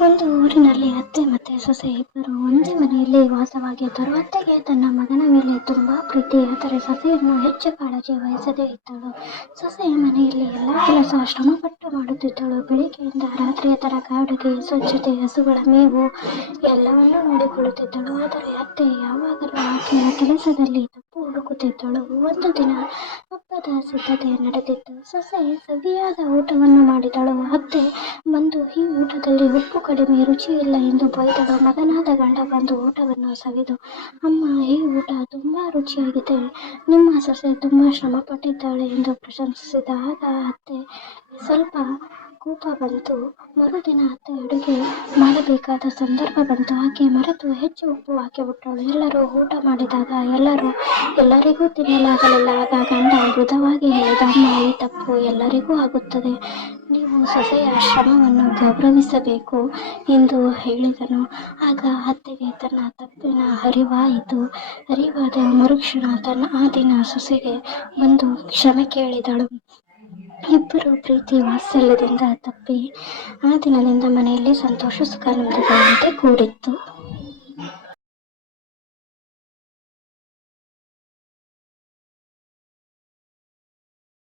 ಒಂದು ಊರಿನಲ್ಲಿ ಅತ್ತೆ ಮತ್ತೆ ಸೊಸೆ ಇಬ್ಬರು ಒಂದೇ ಮನೆಯಲ್ಲಿ ವಾಸವಾಗಿದ್ದರು ಅತ್ತೆಗೆ ತನ್ನ ಮಗನ ಮೇಲೆ ತುಂಬಾ ಪ್ರೀತಿ ಆದರೆ ಸೊಸೆಯನ್ನು ಹೆಚ್ಚು ಕಾಳಜಿ ವಹಿಸದೇ ಇದ್ದಳು. ಸೊಸೆ ಮನೆಯಲ್ಲಿ ಎಲ್ಲ ಕೆಲಸ ಶ್ರಮಪಟ್ಟು ಮಾಡುತ್ತಿದ್ದಳು. ಬೆಳಿಗ್ಗೆಯಿಂದ ರಾತ್ರಿಯ ತರ ಅಡುಗೆ ಸ್ವಚ್ಛತೆ, ಹಸುಗಳ ಮೇವು ಎಲ್ಲವನ್ನೂ ನೋಡಿಕೊಳ್ಳುತ್ತಿದ್ದಳು. ಆದರೆ ಅತ್ತೆ ಯಾವಾಗಲೂ ಆಕೆಯ ಕೆಲಸದಲ್ಲಿ ತಪ್ಪು ಹುಡುಕುತ್ತಿದ್ದಳು. ಒಂದು ದಿನ ಹಬ್ಬದ ಸಿದ್ಧತೆ ನಡೆದಿತ್ತು ಸೊಸೆ ಸವಿಯಾದ ಊಟವನ್ನು ಮಾಡಿದಳು. ಅತ್ತೆ ಬಂದು ಈ ಊಟದಲ್ಲಿ ಉಪ್ಪು ಕಡಿಮೆ ರುಚಿ ಇಲ್ಲ ಎಂದು ಬೈದಳು. ಮಗನಾದ ಗಂಡ ಬಂದು ಊಟವನ್ನು ಸವಿದು, ಅಮ್ಮ, ಈ ಊಟ ತುಂಬ ರುಚಿಯಾಗಿದೆ. ನಿಮ್ಮ ಸೊಸೆ ತುಂಬ ಶ್ರಮಪಟ್ಟಿದ್ದಾಳೆ ಎಂದು ಪ್ರಶಂಸಿಸಿದ. ಆಗ ಅತ್ತೆ, ಸ್ವಲ್ಪ ಕೋಪ ಬಂತು ಮರುದಿನ ಅತ್ತೆ ಅಡುಗೆ ಮಾಡಬೇಕಾದ ಸಂದರ್ಭ ಬಂತು. ಆಕೆ ಮರೆತು ಹೆಚ್ಚು ಉಪ್ಪು ಹಾಕಿಬಿಟ್ಟಳು ಎಲ್ಲರೂ ಊಟ ಮಾಡಿದಾಗ ಎಲ್ಲರೂ ಎಲ್ಲರಿಗೂ ತಿನ್ನಲಾಗಲಿಲ್ಲ. ಆಗ ಗಂಡ ಮೃದುವಾಗಿ ಹೇಳಿದ, ಅಮ್ಮ, ಈ ತಪ್ಪು ಎಲ್ಲರಿಗೂ ಆಗುತ್ತದೆ. ನೀವು ಸೊಸೆಯ ಶ್ರಮವನ್ನು ಗೌರವಿಸಬೇಕು ಎಂದು ಹೇಳಿದನು. ಆಗ ಅತ್ತೆಗೆ ತನ್ನ ತಪ್ಪಿನ ಅರಿವಾಯಿತು. ಅರಿವಾದ ಮರುಕ್ಷಣ ತನ್ನ ಆ ದಿನ ಸೊಸೆಗೆ ಬಂದು ಕ್ಷಮೆ ಕೇಳಿದಳು. ಇಬ್ಬರು ಪ್ರೀತಿ ವಾತ್ಸಲ್ಯದಿಂದ ತಪ್ಪಿ ಆ ದಿನದಿಂದ ಮನೆಯಲ್ಲಿ ಸಂತೋಷ ಸುಖ ನೆಮ್ಮದಿಗಳಂತೆ ಕೂಡಿತ್ತು.